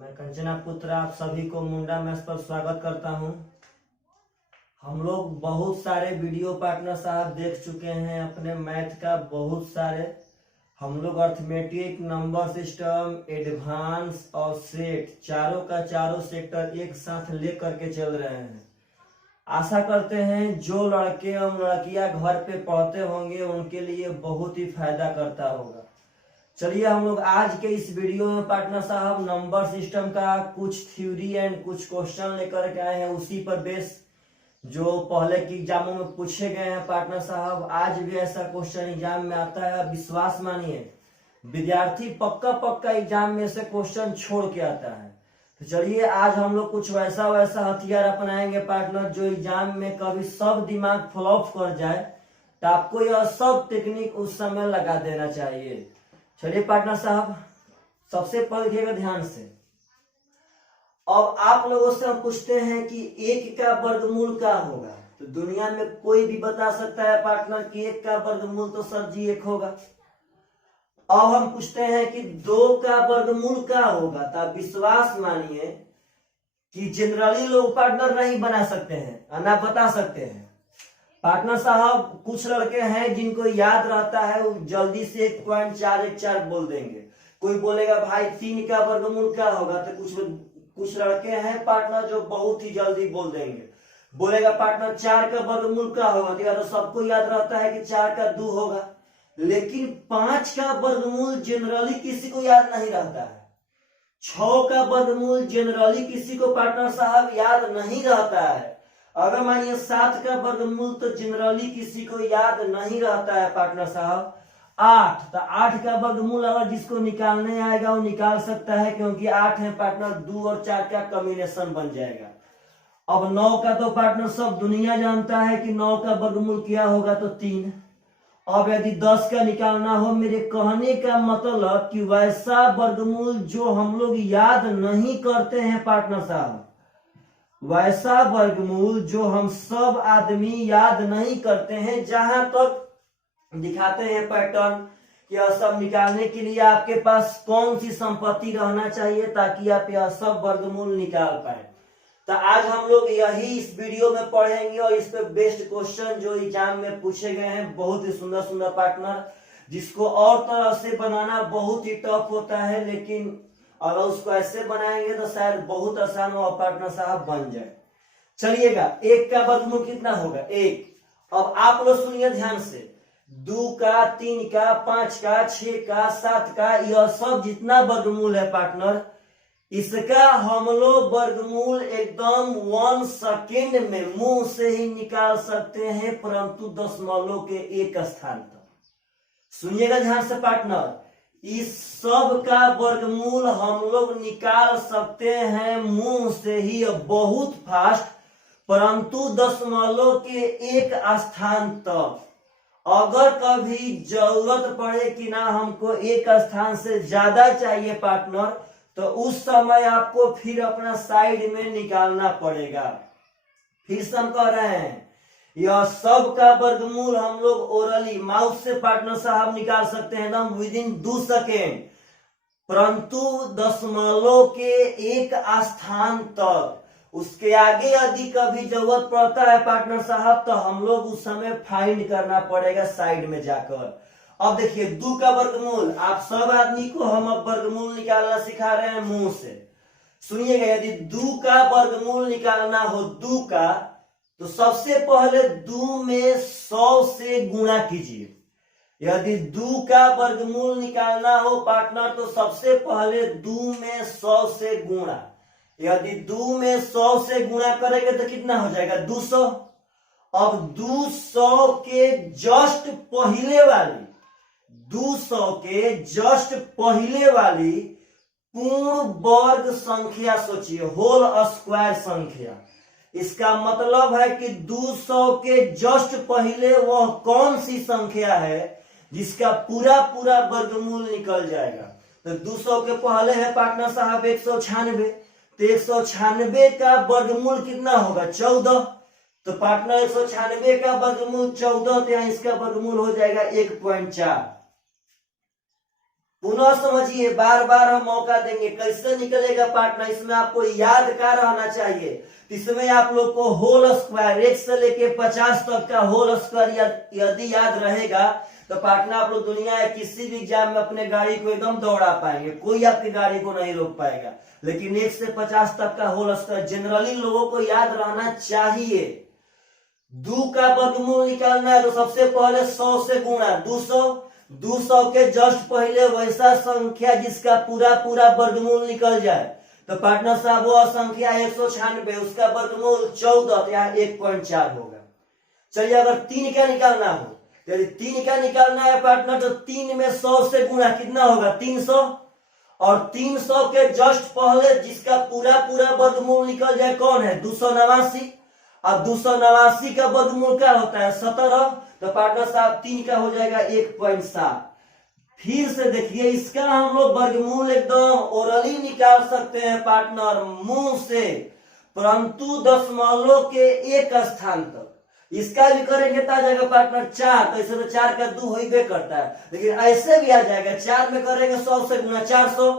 मैं कंचना पुत्र आप सभी को मुंडा मैथ्स पर स्वागत करता हूं। हम लोग बहुत सारे वीडियो पार्टनर साहब देख चुके हैं अपने मैथ का, बहुत सारे। हम लोग अर्थमेटिक, नंबर सिस्टम, एडवांस और सेट चारों का चारों सेक्टर एक साथ ले करके चल रहे हैं। आशा करते हैं जो लड़के और लड़कियां घर पे पढ़ते होंगे उनके लिए बहुत ही फायदा करता होगा। चलिए हम लोग आज के इस वीडियो में पार्टनर साहब नंबर सिस्टम का कुछ थ्योरी एंड कुछ क्वेश्चन लेकर के आए हैं। उसी पर बेस जो पहले की एग्जामों में पूछे गए हैं पार्टनर साहब, आज भी ऐसा क्वेश्चन एग्जाम में आता है। विश्वास मानिए, विद्यार्थी पक्का एग्जाम में से क्वेश्चन छोड़ के आता है। तो चलिए आज हम लोग कुछ वैसा हथियार अपनाएंगे पार्टनर, जो एग्जाम में कभी सब दिमाग फ्लॉप कर जाए तो आपको यह सब टेक्निक उस समय लगा देना चाहिए। चलिए पार्टनर साहब, सबसे पहले देखिएगा ध्यान से। अब आप लोगों से हम पूछते हैं कि एक का वर्गमूल क्या होगा, तो दुनिया में कोई भी बता सकता है पार्टनर कि एक का वर्गमूल तो सर जी एक होगा। अब हम पूछते हैं कि दो का वर्गमूल क्या होगा, तो आप विश्वास मानिए कि जनरली लोग पार्टनर नहीं बना सकते हैं, ना बता सकते हैं पार्टनर साहब। कुछ लड़के हैं जिनको याद रहता है, वो जल्दी से 1.414 बोल देंगे। कोई बोलेगा भाई 3 का वर्गमूल क्या होगा, तो कुछ लड़के हैं पार्टनर जो बहुत ही जल्दी बोल देंगे। बोलेगा पार्टनर 4 का वर्गमूल क्या होगा, तो सबको याद रहता है कि 4 का 2 होगा। लेकिन 5 का वर्गमूल जनरली किसी को याद नहीं रहता है। 6 का वर्गमूल जनरली किसी को पार्टनर साहब याद नहीं रहता है। अगर मानिए 7 का वर्गमूल तो जनरली किसी को याद नहीं रहता है पार्टनर साहब। 8, तो 8 का वर्गमूल अगर जिसको निकालने आएगा वो निकाल सकता है, क्योंकि 8 है पार्टनर, 2 और 4 का कॉम्बिनेशन बन जाएगा। अब 9 का तो पार्टनर सब दुनिया जानता है कि 9 का वर्गमूल क्या होगा, तो 3। अब यदि 10 का निकालना हो, मेरे कहने का मतलब कि वैसा वर्गमूल जो हम लोग याद नहीं करते हैं पार्टनर साहब, वैसा वर्गमूल जो हम सब आदमी याद नहीं करते हैं, जहां तक दिखाते हैं पैटर्न कि यह सब निकालने के लिए आपके पास कौन सी संपत्ति रहना चाहिए ताकि आप यह सब वर्गमूल निकाल पाए। तो आज हम लोग यही इस वीडियो में पढ़ेंगे और इस पे बेस्ट क्वेश्चन जो एग्जाम में पूछे गए हैं, बहुत ही सुंदर पार्टनर, जिसको और तरह से बनाना बहुत ही टफ होता है, लेकिन अगर उसको ऐसे बनाएंगे तो शायद बहुत आसान हो पार्टनर साहब बन जाए। चलिएगा, 1 का वर्गमूल कितना होगा, 1। अब आप लोग सुनिए ध्यान से, 2 का, 3 का, 5 का, 6 का, 7 का, यह सब जितना वर्गमूल है पार्टनर, इसका हम लोग वर्गमूल एकदम 1 सेकेंड में मुंह से ही निकाल सकते हैं, परंतु दशमलव के एक स्थान पर। सुनिएगा ध्यान से पार्टनर, इस सब का वर्गमूल हम लोग निकाल सकते हैं मुंह से ही, बहुत फास्ट, परंतु दशमलव के एक स्थान तक। अगर कभी जरूरत पड़े कि ना हमको एक स्थान से ज्यादा चाहिए पार्टनर, तो उस समय आपको फिर अपना साइड में निकालना पड़ेगा। फिर से हम कह रहे हैं, यह सब का वर्गमूल हम लोग ओरली माउथ से पार्टनर साहब निकाल सकते हैं एकदम विदिन 2 सेकेंड, परंतु दशमलव के एक स्थान तक। उसके आगे यदि कभी जरूरत पड़ता है पार्टनर साहब, तो हम लोग उस समय फाइंड करना पड़ेगा साइड में जाकर। अब देखिए 2 का वर्गमूल, आप सब आदमी को हम अब वर्गमूल निकालना सिखा रहे हैं मुंह से। सुनिएगा, यदि 2 का वर्गमूल निकालना हो 2 का, तो सबसे पहले 2 में 100 से गुणा कीजिए। यदि 2 का वर्गमूल निकालना हो पार्टनर, तो सबसे पहले 2 में 100 से गुणा। यदि 2 में 100 से गुणा करेंगे तो कितना हो जाएगा, 200। अब 200 के जस्ट पहले वाली, 200 के जस्ट पहले वाली पूर्ण वर्ग संख्या सोचिए, होल स्क्वायर संख्या। इसका मतलब है कि 200 के जस्ट पहले वह कौन सी संख्या है जिसका पूरा वर्गमूल निकल जाएगा। तो 200 के पहले है पार्टनर साहब 196, तो 196 का वर्गमूल कितना होगा, 14। तो पार्टनर 196 का वर्गमूल 14, तो यहाँ इसका वर्गमूल हो जाएगा 1.4। पुनः समझिए, बार बार हम मौका देंगे। कैसे निकलेगा पार्टनर, इसमें आपको याद क्या रहना चाहिए, इसमें आप लोग को होल स्क्वायर 1 से लेके 50 तक का होल स्क्वायर यदि याद रहेगा तो पार्टनर आप लोग दुनिया के किसी भी एग्जाम में अपने गाड़ी को एकदम दौड़ा पाएंगे, कोई आपकी गाड़ी को नहीं रोक पाएगा। लेकिन 1 से 50 तक का होल स्क्वायर जनरली लोगों को याद रहना चाहिए। 2 का वर्गमूल निकालना है तो सबसे पहले 100 से गुणा, 200 के जस्ट पहले वैसा संख्या जिसका पूरा पूरा वर्गमूल निकल जाए। तो पार्टनर साहब वो संख्या 196, उसका वर्गमूल 14 तो यहाँ 1.4 होगा। चलिए अगर 3 का निकालना हो, यदि 3 का निकालना है पार्टनर तो 3 में 100 से गुणा कितना होगा 300, और 300 के जस्ट पहले जिसका पूरा पूरा वर्गमूल निकल जाए कौन है 289। अब 289 का वर्गमूल क्या होता है 17, तो पार्टनर साहब 3 का हो जाएगा 1.7। फिर से देखिए इसका हम लोग वर्गमूल एकदम ओरली निकाल सकते हैं पार्टनर मुंह से, परंतु दशमलव के एक स्थान तक। इसका भी करेंगे तो आ जाएगा पार्टनर 4, तो इसे तो 4 का 2 ही करता है, लेकिन ऐसे भी आ जाएगा 4 में करेंगे 100 से गुणा 400,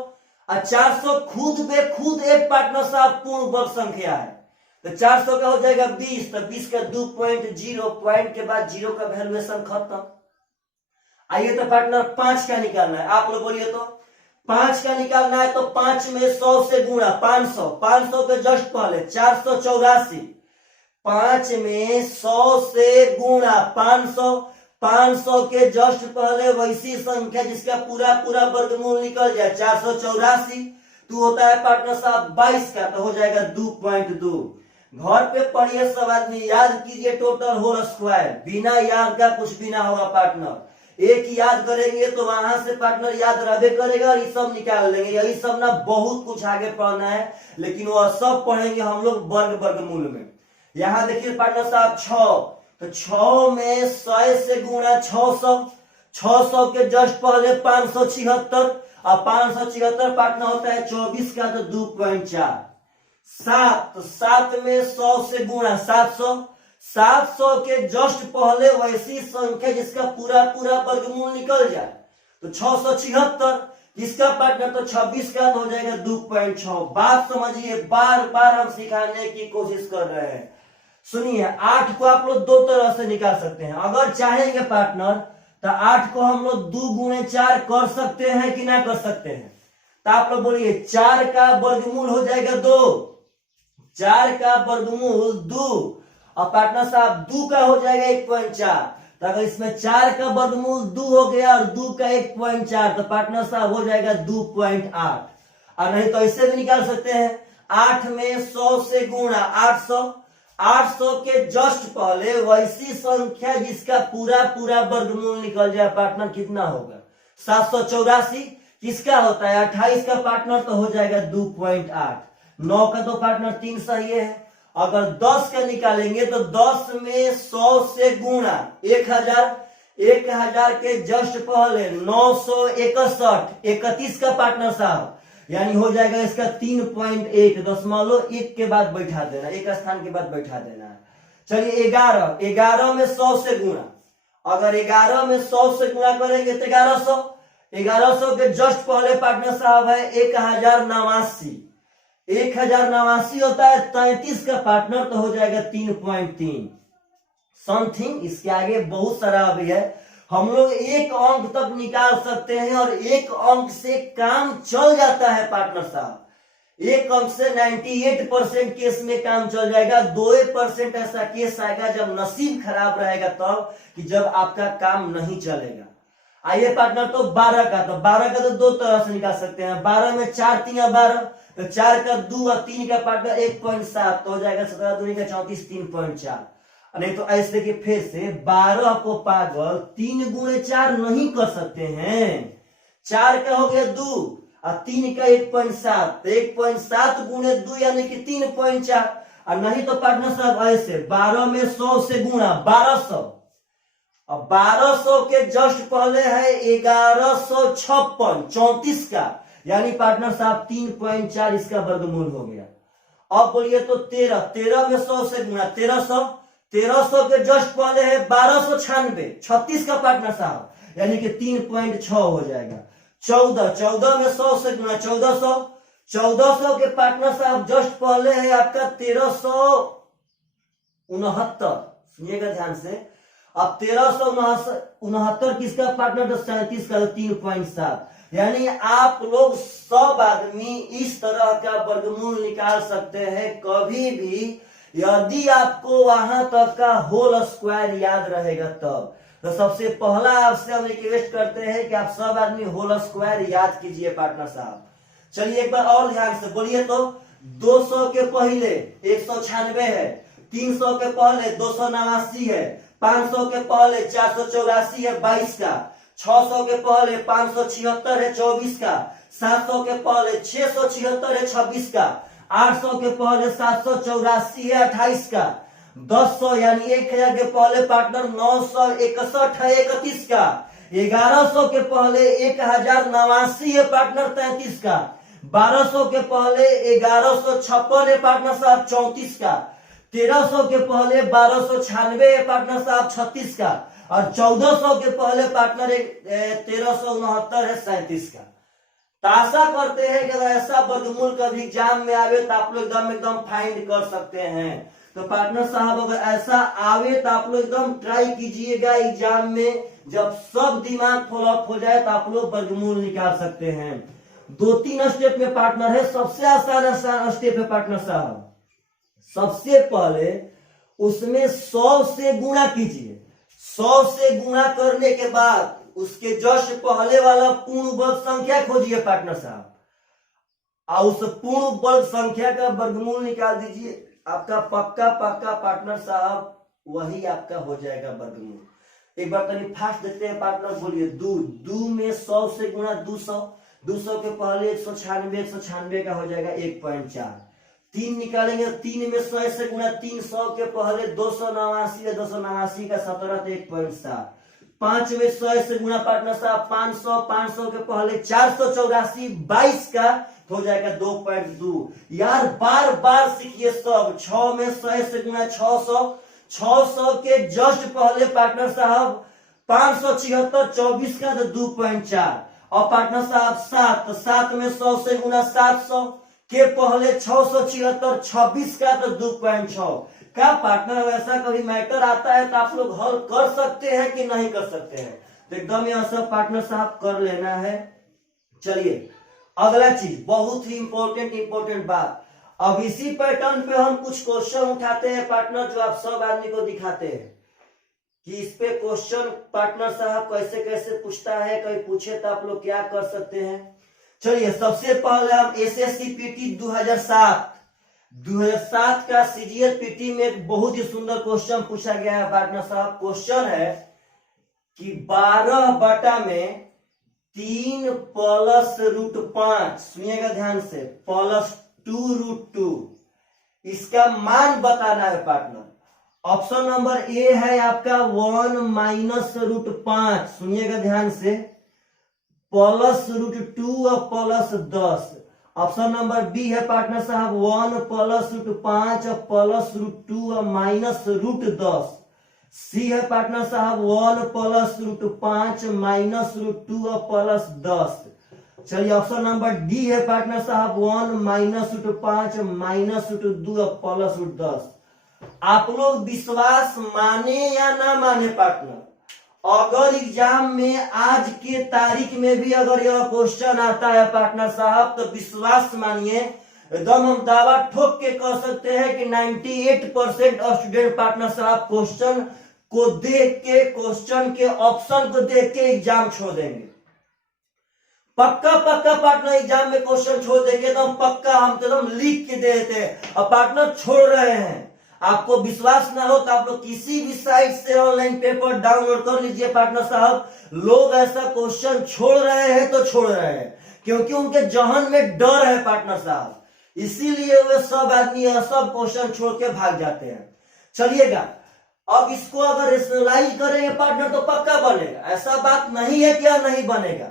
और 400 खुद बे खुद एक पार्टनर साहब पूर्ण वर्ग संख्या है। तो 400 का हो जाएगा 20, तो 20 का 2.0 पॉइंट के बाद 0 का वैल्यूएशन खत्म। आइए तो पार्टनर 5 का निकालना है, आप लोग बोलिए तो 5 का निकालना है तो 5 में 100 से गुणा 500, 500 के जस्ट पहले 484, 5 में 100 से गुणा 500, 500 के जस्ट पहले वैसी संख्या जिसका पूरा पूरा वर्गमूल निकल जाए 484, तो होता है पार्टनर साहब 22 का, तो हो जाएगा 2.2। घर पे पढ़िए सब आदमी, याद कीजिए टोटल होल स्क्वायर, बिना याद का कुछ भी ना होगा पार्टनर। एक याद करेंगे तो वहां से पार्टनर याद रहबे करेगा और ये सब निकाल लेंगे। यही सब ना बहुत कुछ आगे पढ़ना है, लेकिन वह सब पढ़ेंगे हम लोग वर्गमूल में। यहाँ देखिए पार्टनर साहब 6, तो 6 में 100 से गुणा 600, 600 के जस्ट पहले 576, और 576 पार्टनर होता है 24 का, तो 2.4। 7, तो 7 में 100 से गुणा 700, 700 के जस्ट पहले वैसी संख्या जिसका पूरा पूरा वर्गमूल निकल जाए तो 676, जिसका पार्टनर तो 26 का, तो हो जाएगा 2.6। बात समझिए, बार बार हम सिखाने की कोशिश कर रहे हैं। सुनिए 8 को आप लोग 2 तरह से निकाल सकते हैं, अगर चाहेंगे पार्टनर तो 8 को हम लोग 2 गुणे 4 कर सकते हैं कि ना कर सकते हैं। तो आप लोग बोलिए 4 का वर्गमूल हो जाएगा 2, 4 का वर्गमूल 2, और पार्टनर साहब 2 का हो जाएगा 1.4। तो अगर इसमें 4 का वर्गमूल 2 हो गया और 2 का 1.4, तो पार्टनर साहब हो जाएगा 2.8। और नहीं तो ऐसे भी निकाल सकते हैं, 8 में 100 से गुणा 800, 800 के जस्ट पहले वैसी संख्या जिसका पूरा पूरा वर्गमूल निकल जाए पार्टनर कितना होगा 784, किसका होता है 28 का पार्टनर, तो हो जाएगा 2.8। 9 का तो पार्टनर 3 सही है। अगर 10 का निकालेंगे तो 10 में 100 से गुणा 1000, 1000 के जस्ट पहले 961, 31 का पार्टनर साहब, यानी हो जाएगा इसका 3.1, दशमलव 1 के बाद बैठा देना, एक स्थान के बाद बैठा देना है। चलिए 11, 11 में 100 से गुणा, अगर 11 में 100 से गुणा करेंगे तो 1100, 1100 के जस्ट पहले पार्टनर साहब है 1089, 1089 होता है 33 का पार्टनर, तो हो जाएगा 3.3 समथिंग। इसके आगे बहुत सारा अभी है, हम लोग 1 अंक तक निकाल सकते हैं और 1 अंक से काम चल जाता है पार्टनर साहब। 1 अंक से 98% केस में काम चल जाएगा। 2% ऐसा केस आएगा जब नसीब खराब रहेगा तब, कि जब आपका काम नहीं चलेगा। आइए पार्टनर तो 12 का, तो 12 का तो 2 तरह से निकाल सकते हैं। 12 में 4 3 12, तो 4 का 2 और 3 का पार्टनर 1.7, तो हो जाएगा 17 दूनी का 34, 3.4। नहीं तो ऐसे देखिए फिर से 12 को पागल 3 गुणे 4 नहीं कर सकते हैं। 4 का हो गया 2 और 3 का 1.7, तो 1.7 गुणे 2 यानी कि 3.4। और नहीं तो पार्टनर साहब ऐसे 12 में 100 से गुणा 1200, और 1200 के जस्ट पहले है 1156, 34 का, यानी पार्टनर साहब 3.4 इसका वर्गमूल हो गया। अब बोलिए तो 13, 13 में 100 से गुणा 1300, 1300 के जस्ट पहले है 1296, 36 का पार्टनर साहब, यानी कि 3.6 हो जाएगा। 14 में 100 से गुना 1400 के पार्टनर साहब जस्ट पहले है आपका 1369। सुनिएगा ध्यान से। अब 1369 किसका पार्टनर तो 37 का 3.7। यानी आप लोग सब आदमी इस तरह का वर्गमूल निकाल सकते हैं कभी भी, यदि आपको वहां तक का होल स्क्वायर याद रहेगा तब। तो सबसे पहला आपसे हम रिक्वेस्ट करते हैं कि आप सब आदमी होल स्क्वायर याद कीजिए पार्टनर साहब। चलिए एक बार और ध्यान से बोलिए तो 200 के पहले 196 है, 300 के पहले 289 है, 500 के पहले 484 है 22 का, 600 के पहले 576 है 24 का, 700 के पहले 676 है 26 का, 800 के पहले 784 है 28 का, 1000 यानी 1000 के पहले पार्टनर 961 है 31 का, 1100 के पहले 1089 है पार्टनर 33 का, 1200 के पहले 1156 है पार्टनर साहब 34 का, 1300 के पहले 1296 है पार्टनर साहब 36 का, और 1400 के पहले पार्टनर 1369 है 37 का। तो आशा करते हैं कि अगर ऐसा वर्गमूल कभी एग्जाम में आवे तो आप लोग एकदम फाइंड कर सकते हैं। तो पार्टनर साहब अगर ऐसा आवे तो आप लोग एकदम ट्राई कीजिएगा एग्जाम में, जब सब दिमाग फॉलोअप हो जाए तो आप लोग वर्गमूल निकाल सकते हैं। 2-3 स्टेप में पार्टनर है। सबसे आसान स्टेप है पार्टनर साहब, सबसे पहले उसमें 100 से गुणा कीजिए। 100 से गुणा करने के बाद उसके जस्ट पहले वाला पूर्ण वर्ग संख्या खोजिए पार्टनर साहब, और उस पूर्ण वर्ग संख्या का वर्गमूल निकाल दीजिए। आपका पक्का पार्टनर साहब वही आपका हो जाएगा वर्गमूल। एक बार तनी फास्ट देखते हैं पार्टनर, बोलिए। 2 में 100 से गुणा 200, 200 के पहले 196 का हो जाएगा 1.4। 3 निकालेंगे, 3 में 100 से गुणा 300 के पहले 289 है, 289 का 17 तो 1.7। 5 में 100 से गुणा पार्टनर साहब 500, 500 के पहले 484 22 का तो हो जाएगा 2.2। यार बार बार सीखिए सब। 6 में 100 से गुणा 600, 600 के जस्ट पहले पार्टनर साहब 576 24 का तो 2.4। और पार्टनर साहब 7 में 100 से गुणा 700 के पहले 676 26 का तो 2.6 का। पार्टनर ऐसा कभी मैटर आता है तो आप लोग हल कर सकते हैं कि नहीं कर सकते हैं, तो एकदम यह सब पार्टनर साहब कर लेना है। चलिए अगला चीज बहुत ही इंपॉर्टेंट बात। अब इसी पैटर्न पे हम कुछ क्वेश्चन उठाते हैं पार्टनर, जो आप सब आदमी को दिखाते हैं कि इस पे क्वेश्चन पार्टनर साहब कैसे कैसे पूछता है, कहीं पूछे तो आप लोग क्या कर सकते हैं। चलिए सबसे पहले हम एसएससी पीटी 2007 का सीजीएल पीटी में एक बहुत ही सुंदर क्वेश्चन पूछा गया है पार्टनर साहब। क्वेश्चन है कि 12 बटा में 3 प्लस रूट 5, सुनिएगा ध्यान से, प्लस 2 रूट 2, इसका मान बताना है पार्टनर। ऑप्शन नंबर ए है आपका 1 माइनस रूट 5, सुनिएगा ध्यान से, प्लस रूट 2 और प्लस 10। ऑप्शन नंबर बी है पार्टनर साहब 1 प्लस रूट 5 और प्लस रूट 2 और माइनस रूट 10। सी है पार्टनर साहब 1 प्लस रूट 5 माइनस रूट 2 और प्लस 10। चलिए ऑप्शन नंबर डी है पार्टनर साहब 1 माइनस रूट 5 माइनस रूट 2 और प्लस रूट 10। आप लोग विश्वास माने या ना माने पार्टनर, अगर एग्जाम में आज के तारीख में भी अगर यह क्वेश्चन आता है पार्टनर साहब, तो विश्वास मानिए एकदम हम दावा ठोक के कह सकते हैं कि 98% ऑफ स्टूडेंट पार्टनर साहब क्वेश्चन को देख के, क्वेश्चन के ऑप्शन को देख के एग्जाम छोड़ देंगे। पक्का पार्टनर एग्जाम में क्वेश्चन छोड़ देंगे, तो हम पक्का हम तो एकदम लिख के दे देते हैं। अब पार्टनर छोड़ रहे हैं, आपको विश्वास ना हो तो आप लोग किसी भी साइट से ऑनलाइन पेपर डाउनलोड कर लीजिए पार्टनर साहब। लोग ऐसा क्वेश्चन छोड़ रहे हैं तो छोड़ रहे हैं क्योंकि उनके जहन में डर है पार्टनर साहब, इसीलिए वे सब आदमी सब क्वेश्चन छोड़ के भाग जाते हैं। चलिएगा अब इसको अगर रेशनलाइज करेंगे पार्टनर तो पक्का बनेगा, ऐसा बात नहीं है क्या नहीं बनेगा।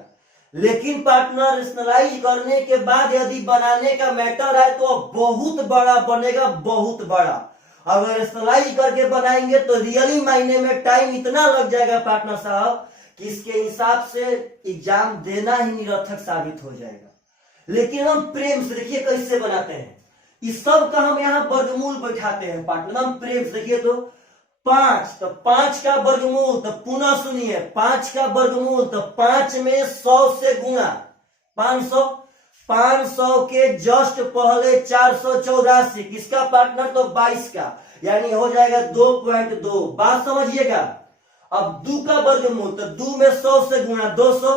लेकिन पार्टनर रेशनलाइज करने के बाद यदि बनाने का मैटर है तो बहुत बड़ा बनेगा, बहुत बड़ा। अगर रेशनलाइज करके बनाएंगे तो रियली मायने में टाइम इतना लग जाएगा पार्टनर साहब किसके हिसाब से एग्जाम देना ही निरर्थक साबित हो जाएगा। लेकिन हम प्रेम से देखिए कैसे बनाते हैं, इस सब का हम यहाँ वर्गमूल बैठाते हैं पार्टनर। हम प्रेम से देखिए तो 5, तो 5 का वर्गमूल, तो पुनः सुनिए 5 का वर्गमूल, तो 5 में 100 से गुणा 500, 500 के जस्ट पहले 484, किसका पार्टनर, तो 22 का, यानी हो जाएगा 2.2। बात समझिएगा। अब 2 का वर्गमूल, तो 2 में 100 से गुणा 200,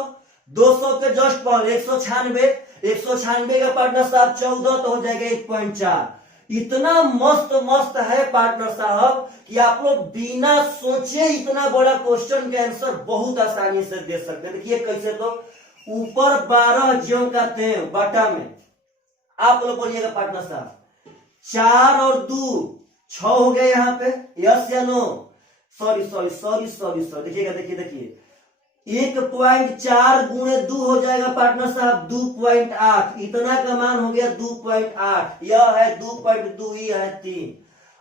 200 के जस्ट पहले 196, 196 का पार्टनर साहब 14, तो हो जाएगा 1.4। इतना मस्त मस्त है पार्टनर साहब कि आप लोग बिना सोचे इतना बड़ा क्वेश्चन का आंसर बहुत आसानी से दे सकते हैं। देखिए कैसे, तो ऊपर 12 ज्यों का तें बटा में, आप लोग बोलिएगा पार्टनर साहब 4 और 2 6 हो गए यहाँ पे, यस या नो, सॉरी, देखिएगा, देखिए 1.4 गुणे 2 हो जाएगा पार्टनर साहब 2.8, इतना का मान हो गया 2.8, यह है 2.2, यह है 3।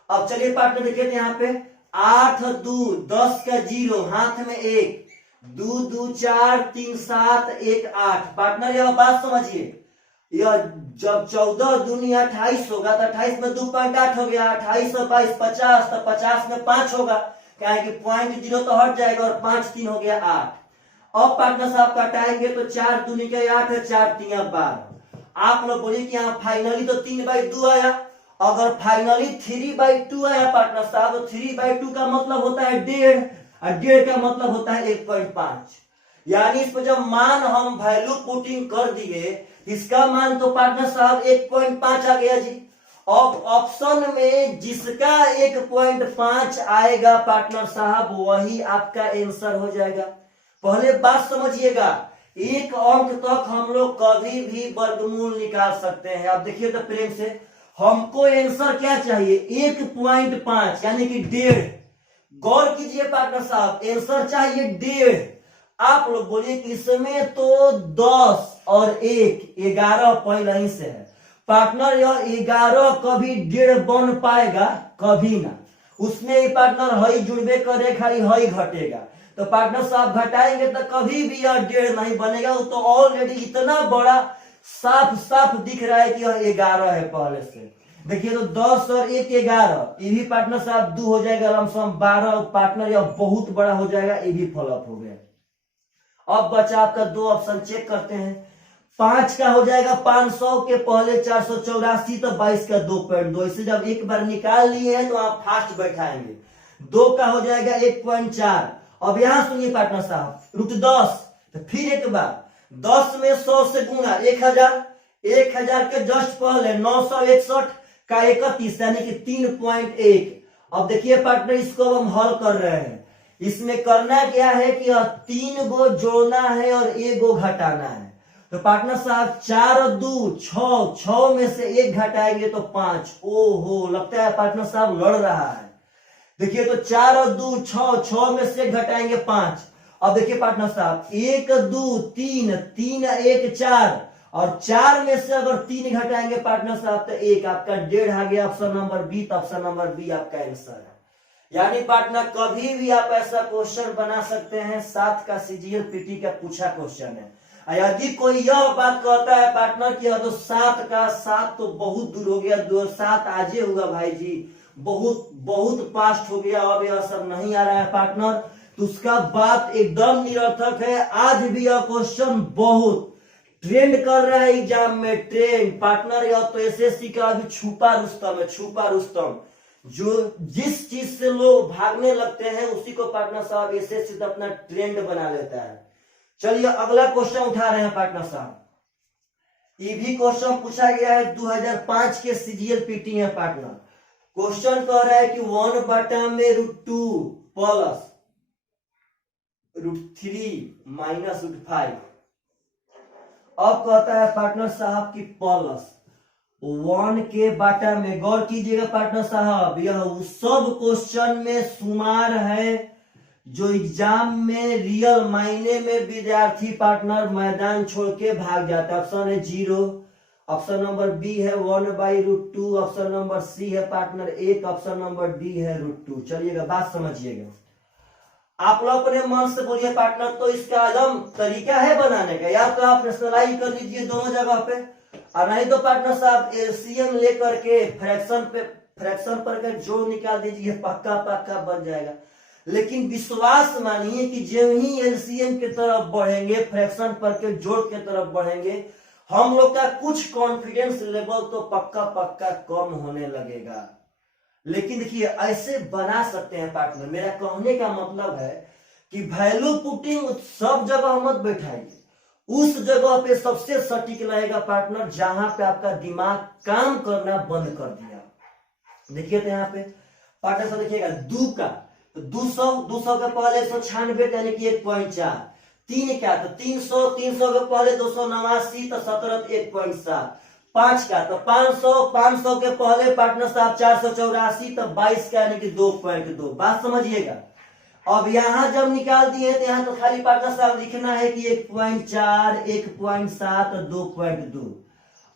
अब चलिए पार्टनर देखिए यहाँ पे 8 2 10 का 0, हाथ में 1, 2 2 4 3 7 1 8। पार्टनर यह बात समझिए, यह जब 14 दूनी 28 होगा तो 28 में 2.8 हो गया, 28 और 22 50, तो 50 में 5 होगा, क्या है कि 0.0 तो हट जाएगा और 5 3 हो गया 8। अब पार्टनर साहब काटाएंगे तो 4 दूनी के 8 है, 4 3 12। आप लोग बोलिए कि यहाँ फाइनली तो 3/2 आया। अगर फाइनली 3/2 आया पार्टनर साहब, तो 3/2 का मतलब होता है 1.5, और 1.5 का मतलब होता है 1.5। यानी इस पर जब मान हम वैल्यू पुटिंग कर दिए, इसका मान तो पार्टनर साहब 1.5 आ गया जी। अब ऑप्शन में जिसका 1.5 आएगा पार्टनर साहब, वही आपका आंसर हो जाएगा। पहले बात समझिएगा, एक अंक तक हम लोग कभी भी वर्गमूल निकाल सकते हैं। अब देखिए तो प्रेम से, हमको आंसर क्या चाहिए, 1.5 यानी कि 1.5। गौर कीजिए पार्टनर साहब, आंसर चाहिए 1.5। आप लोग बोलिए कि इसमें तो 10 और 1 11 पहले ही से है पार्टनर, यह 11 कभी 1.5 बन पाएगा, कभी ना। उसमें ही पार्टनर हई जुड़बे करे, खाली हई घटेगा, तो पार्टनर साहब घटाएंगे तो कभी भी यह 1.5 नहीं बनेगा। वो तो ऑलरेडी इतना बड़ा साफ साफ दिख रहा है कि यह 11 है पहले से। देखिए तो 10 और 1 11, ये भी पार्टनर साहब 2 हो जाएगा, लमसम 12 पार्टनर, यह बहुत बड़ा हो जाएगा, ये भी फॉलोअप हो गया। अब बचा आपका 2 ऑप्शन, चेक करते हैं। 5 का हो जाएगा 500 के पहले 484, तो 22 का 2.2। इसे जब एक बार निकाल लिए हैं तो आप फास्ट बैठाएंगे। 2 का हो जाएगा 1.4। अब यहां सुनिए पार्टनर साहब, √10, तो फिर एक बार 10 में 100 से गुणा 1000, 1000 के जस्ट पहले 961 का 31, यानी कि 3.1। अब देखिए पार्टनर, इसको हम हल कर रहे हैं। इसमें करना क्या है कि 3 गो जोड़ना है और 1 गो घटाना है। तो पार्टनर साहब 4 और 2 6, 6 में से 1 घटाएंगे तो 5। ओहो, लगता है पार्टनर साहब लड़ रहा है। देखिए तो 4 और 2 6, 6 में से घटाएंगे 5। अब देखिए पार्टनर साहब 1 2 3, 3 1 4, और 4 में से अगर 3 घटाएंगे पार्टनर साहब तो 1, आपका 1.5 आ गया। ऑप्शन नंबर बी, तो ऑप्शन नंबर बी आपका आंसर है। यानी पार्टनर कभी भी आप ऐसा क्वेश्चन बना सकते हैं, 7 का सीजीएल पीटी का पूछा क्वेश्चन है। यदि कोई यह बात कहता है पार्टनर कि तो 7 का 7 तो बहुत दूर हो गया, 7 आजे होगा भाई जी, बहुत बहुत पास्ट हो गया, अब यह सब नहीं आ रहा है पार्टनर, तो उसका बात एकदम निरर्थक है। आज भी यह क्वेश्चन बहुत ट्रेंड कर रहा है एग्जाम में, ट्रेंड पार्टनर। यह तो एसएससी का अभी छुपा रुस्तम है, छुपा रुस्तम। जो जिस चीज से लोग भागने लगते हैं उसी को पार्टनर साहब एसएससी तो अपना ट्रेंड बना लेता है। चलिए अगला क्वेश्चन उठा रहे हैं पार्टनर साहब। ये भी क्वेश्चन पूछा गया है 2005 के सीजीएल पीटी है पार्टनर। क्वेश्चन कह रहा है कि 1 में √2 प्लस √3 माइनस √5। अब कहता है पार्टनर साहब की प्लस 1 के बाटा में, गौर कीजिएगा पार्टनर साहब, यह उस सब क्वेश्चन में शुमार है जो एग्जाम में रियल मायने में विद्यार्थी पार्टनर मैदान छोड़ के भाग जाता है। ऑप्शन है 0, ऑप्शन नंबर बी है 1/√2, ऑप्शन नंबर सी है पार्टनर 1, ऑप्शन नंबर डी है √2। चलिएगा बात समझिएगा। आप लोग अपने मन से बोलिए पार्टनर, तो इसका एकदम तरीका है बनाने का, या तो आप रेशनलाइज कर लीजिए दोनों जगह पे, और नहीं तो पार्टनर साहब एलसीएम लेकर के फ्रैक्शन पर के जोड़ निकाल दीजिए, पक्का पक्का बन जाएगा। लेकिन विश्वास मानिए कि जो ही एलसीएम की तरफ बढ़ेंगे, फ्रैक्शन पर के जोड़ के तरफ बढ़ेंगे, हम लोग का कुछ कॉन्फिडेंस लेवल तो पक्का पक्का कम होने लगेगा। लेकिन देखिए ऐसे बना सकते हैं पार्टनर। मेरा कहने का मतलब है कि वैल्यू पुटिंग सब जगह मत बैठाइए, उस जगह पे सबसे सटीक रहेगा पार्टनर जहां पे आपका दिमाग काम करना बंद कर दिया। देखिए तो यहाँ पे पार्टनर साहब देखिएगा, दू का तो 200 के पहले 196 यानी कि 1.4, 3 का तो 300 के पहले 289 तो 17 1.7, 5 का तो 500 के पहले पार्टनर साहब 484 तो 22 का यानी कि 2.2। बात समझिएगा। अब यहां जब निकाल दिए तो यहाँ तो खाली पार्टनर साहब लिखना है कि 1.4, 1.7, 2.2।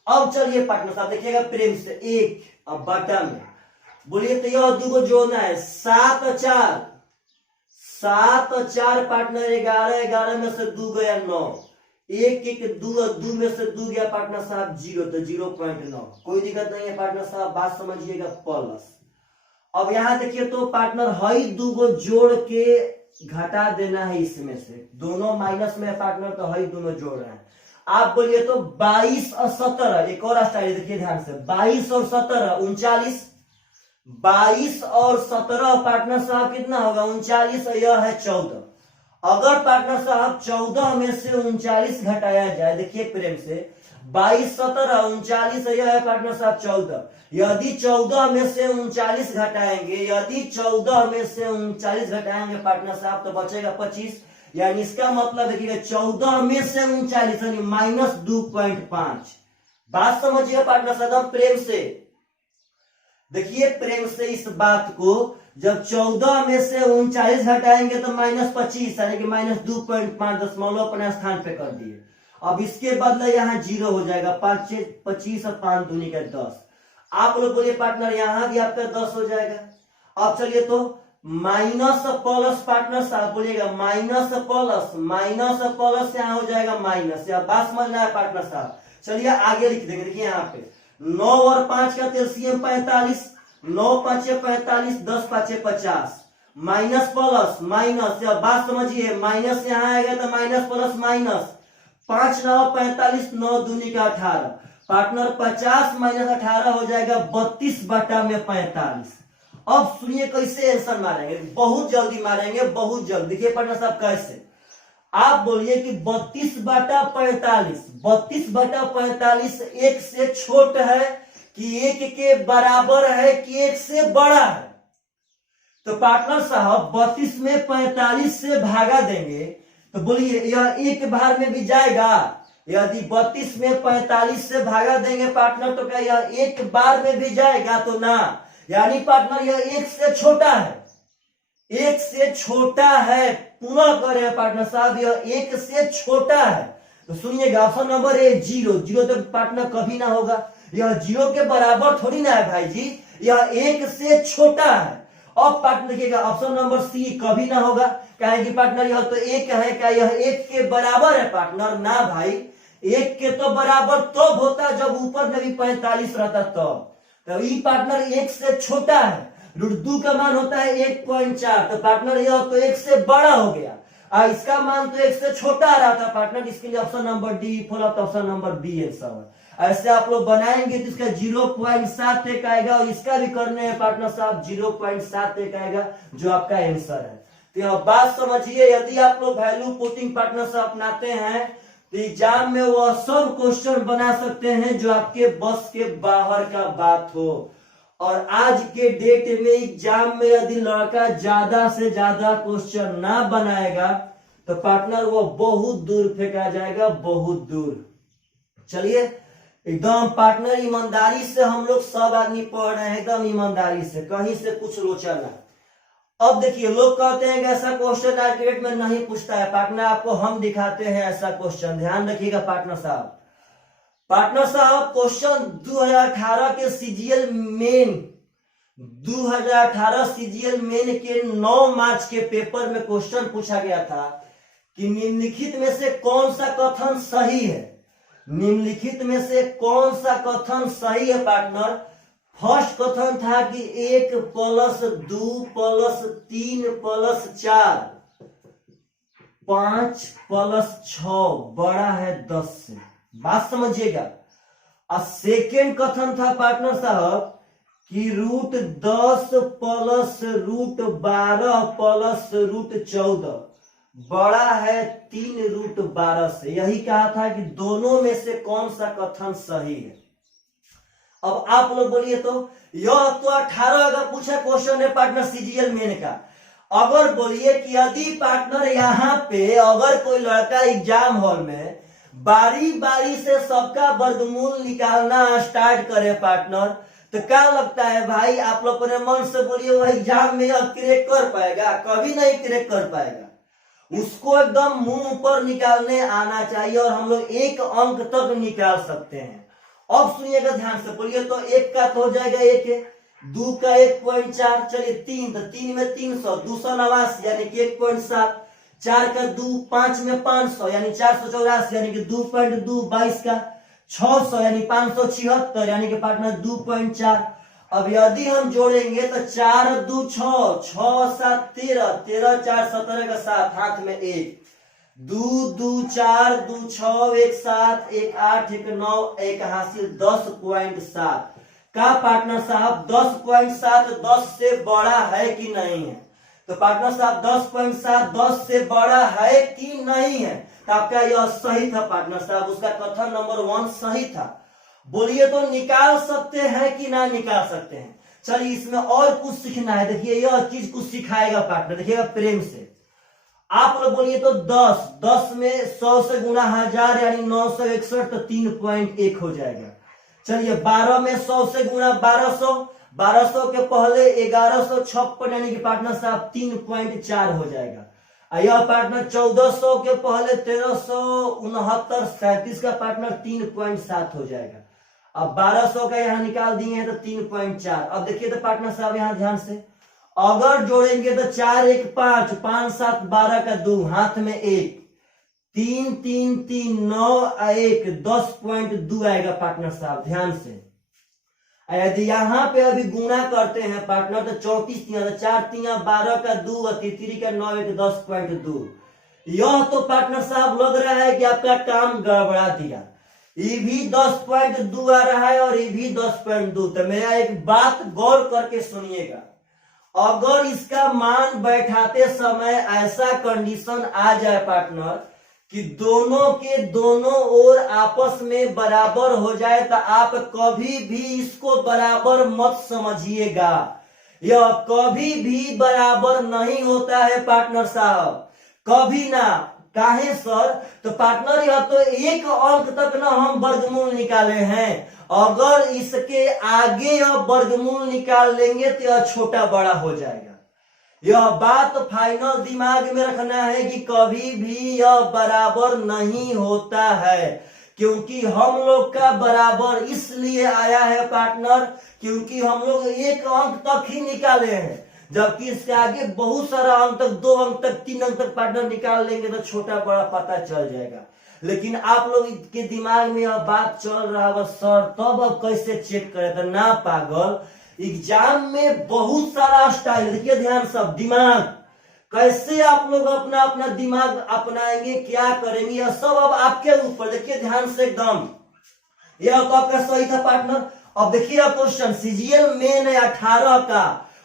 अब चलिए पार्टनर साहब देखिएगा प्रेम से 1, अब बटा में बोलिए तो यह दो को जोड़ना है, 7 और 4 पार्टनर 11 में से 2 गया 9, 1 2 में से 2 गया पार्टनर साहब 0, तो 0.9। कोई दिक्कत नहीं है पार्टनर साहब, बात समझिएगा प्लस। अब यहां देखिए तो पार्टनर हई 2 को जोड़ के घटा देना है, इसमें से दोनों माइनस में पार्टनर, तो हई दोनों जोड़ रहे हैं। आप बोलिए तो 22 और 17, एक और स्टाइल देखिए ध्यान से, 22 और 17 39, 22 और 17 पार्टनर साहब कितना होगा 39, यह है 14। अगर पार्टनर साहब 14 में से 39 घटाया जाए, देखिए प्रेम से 22 17 39, यह है पार्टनर साहब 14। यदि 14 में से 39 घटाएंगे, यदि 14 में से 39 घटाएंगे पार्टनर साहब तो बचेगा 25, यानी इसका मतलब देखिएगा 14 में से 39 यानी -2.5। बात समझिए पार्टनर साहब प्रेम से, देखिए प्रेम से इस बात को, जब 14 में से 39 हटाएंगे तो -25 यानी कि -2.5 दशमलव अपने स्थान पे कर दिए। अब इसके बदले यहाँ 0 हो जाएगा, 5 6 25 और 5 दूनी का 10। आप लोग बोलिए पार्टनर यहां भी आपका 10 हो जाएगा। अब चलिए तो माइनस प्लस पार्टनर साहब बोलिएगा, माइनस प्लस यहाँ हो जाएगा माइनस, या बात समझना है पार्टनर साहब। चलिए आगे लिख देंगे, देखिए यहाँ पे 9 और 5 का एलसीएम 45, 9 5 45, 10 5 50, माइनस प्लस माइनस, या बात समझिए माइनस यहाँ आएगा तो माइनस प्लस माइनस, 5 9 45, 9 दूनी का 18 पार्टनर, 50 माइनस 18 हो जाएगा 32 बटा में 45। अब सुनिए कैसे आंसर मारेंगे, बहुत जल्दी मारेंगे, बहुत जल्दी। देखिए पार्टनर साहब कैसे, आप बोलिए कि 32 बटा 45, 32 बटा 45 1 से छोटा है कि 1 के बराबर है कि 1 से बड़ा है। तो पार्टनर साहब 32 में 45 से भागा देंगे तो बोलिए यह एक बार में भी जाएगा। यदि 32 में 45 से भागा देंगे पार्टनर तो क्या यह एक बार में भी जाएगा? तो ना, यानी पार्टनर यह 1 से छोटा है, 1 से छोटा है। पुनः करें पार्टनर साहब, यह 1 से छोटा है। तो सुनिएगा ऑप्शन नंबर ए 0, 0 तो पार्टनर कभी ना होगा, यह 0 के बराबर थोड़ी ना है भाई जी, यह 1 से छोटा है। अब पार्टनर देखिएगा ऑप्शन नंबर सी कभी ना होगा, कहे कि पार्टनर यह तो 1 है, क्या यह 1 के बराबर है पार्टनर? ना भाई, 1 के तो बराबर तब होता जब ऊपर में भी 45 रहता तब। तो ये पार्टनर 1 से छोटा है, √2 का मान होता है 1.4, तो पार्टनर यह तो 1 से बड़ा हो गया, इसका मान तो 1 से छोटा आ रहा था पार्टनर। इसके लिए option number d full option number b answer है। ऐसे आप लोग बनाएंगे तो इसका 0.71 आएगा, और इसका भी करने हैं पार्टनर साहब 0.71 आएगा, जो आपका आंसर है। तो यह बात समझिए, यदि आप लोग वैल्यू पुटिंग पार्टनर साहब अपनाते हैं तो एग्जाम में वह सब क्वेश्चन बना सकते हैं जो आपके बस के बाहर का बात हो। और आज के डेट में एग्जाम में यदि लड़का ज्यादा से ज्यादा क्वेश्चन ना बनाएगा तो पार्टनर वो बहुत दूर फेंका जाएगा, बहुत दूर। चलिए एकदम पार्टनर ईमानदारी से हम लोग सब आदमी पढ़ रहे हैं, एकदम ईमानदारी से, कहीं से कुछ लोचा ना। अब देखिए लोग कहते हैं कि ऐसा क्वेश्चन आर्टिकेट में नहीं पूछता है पार्टनर, आपको हम दिखाते हैं ऐसा क्वेश्चन। ध्यान रखिएगा पार्टनर साहब। पार्टनर साहब क्वेश्चन 2018 के सीजीएल मेन 2018 सीजीएल मेन के 9 मार्च के पेपर में क्वेश्चन पूछा गया था कि निम्नलिखित में से कौन सा कथन सही है। निम्नलिखित में से कौन सा कथन सही है पार्टनर। फर्स्ट कथन था कि 1 + 2 + 3 + 4 5 + 6 बड़ा है 10 से। बात समझिएगा। और सेकेंड कथन था पार्टनर साहब कि √10 + √12 + √14 बड़ा है 3 √12 से। यही कहा था कि दोनों में से कौन सा कथन सही है। अब आप लोग बोलिए तो यह तो 18 अगर पूछा क्वेश्चन है पार्टनर सीजीएल मेन का। अगर बोलिए कि यदि पार्टनर यहाँ पे अगर कोई लड़का एग्जाम हॉल में बारी बारी से सबका वर्गमूल निकालना स्टार्ट करे पार्टनर, तो क्या लगता है भाई आप लोग अपने मन से बोलिए वह एग्जाम में क्रैक कर पाएगा? कभी नहीं क्रैक कर पाएगा। उसको एकदम मुंह पर निकालने आना चाहिए और हम लोग 1 अंक तक निकाल सकते हैं। अब सुनिएगा ध्यान से, बोलिए तो 1 का तो हो जाएगा 1 है, 2 का 1.4, चलिए 3 तो 3 में 300 289 यानी कि 1.7, 4 का 2 5 में 500 यानी 484 यानी कि 2.2, 22 का 600 यानी 576 यानी कि पार्टनर 2.4। अब यदि हम जोड़ेंगे तो 4 2 6 6 7 13 13 4 17 का 7 हाथ में 1 2 2 4 2 6 1 7 1 8 1 9 1 हासिल 10.7 का पार्टनर साहब 10.7 10 से बड़ा है कि नहीं है? तो पार्टनर साहब 10.7 10 से बड़ा है कि नहीं है? तो आपका यह सही था पार्टनर साहब, उसका कथन नंबर 1 सही था। बोलिए तो निकाल सकते हैं कि ना निकाल सकते हैं? चलिए इसमें और कुछ सीखना है। देखिए यह चीज कुछ सिखाएगा पार्टनर, देखिएगा प्रेम से। आप लोग बोलिए तो 10 में 100 से गुणा 1000 यानी 961 तो 3.1 हो जाएगा। चलिए 12 में 100 से गुणा 1200 के पहले 1156 यानी कि पार्टनर साहब 3.4 हो जाएगा। यह पार्टनर 1400 के पहले 1369 37 का पार्टनर 3.7 हो जाएगा। अब 1200 का यहाँ निकाल दिए हैं तो 3.4। अब देखिए तो पार्टनर साहब यहाँ ध्यान से, अगर जोड़ेंगे तो 4 1 5 5 7 12 का 2 हाथ में 1 3 3 3 9 1 10.2 आएगा पार्टनर साहब ध्यान से। यदि यहाँ पे अभी गुणा करते हैं पार्टनर तो 34 3 4 3 12 का 2 और 3 का 9 1 10.2। यह तो पार्टनर साहब लग रहा है कि आपका काम गड़बड़ा दिया। ये भी 10.2 आ रहा है और ये भी 10.2। तो मेरा एक बात गौर करके सुनिएगा, अगर इसका मान बैठाते समय ऐसा कंडीशन आ जाए पार्टनर कि दोनों के दोनों ओर आपस में बराबर हो जाए तो आप कभी भी इसको बराबर मत समझिएगा। यह कभी भी बराबर नहीं होता है पार्टनर साहब, कभी ना। काहे सर? तो पार्टनर यह तो 1 अंक तक ना हम वर्गमूल निकाले हैं, अगर इसके आगे यह वर्गमूल निकाल लेंगे तो यह छोटा बड़ा हो जाएगा। यह बात फाइनल दिमाग में रखना है कि कभी भी यह बराबर नहीं होता है, क्योंकि हम लोग का बराबर इसलिए आया है पार्टनर क्योंकि हम लोग 1 अंक तक ही निकाले हैं, जबकि इसके आगे बहुत सारा अंक तक 2 अंक तक 3 अंक तक पार्टनर निकाल लेंगे तो छोटा बड़ा पता चल जाएगा। लेकिन आप लोग के दिमाग में यह बात चल रहा है सर तब अब कैसे चेक करें? तो ना पागल, एग्जाम में बहुत सारा स्टाइल, देखिए ध्यान सब, दिमाग कैसे आप लोग अपना अपना दिमाग अपनाएंगे, क्या करेंगे, यह सब अब आपके ऊपर। देखिए ध्यान से एकदम, यह तो आपका सही था पार्टनर। अब देखिए क्वेश्चन सीजीएल मेन 18 का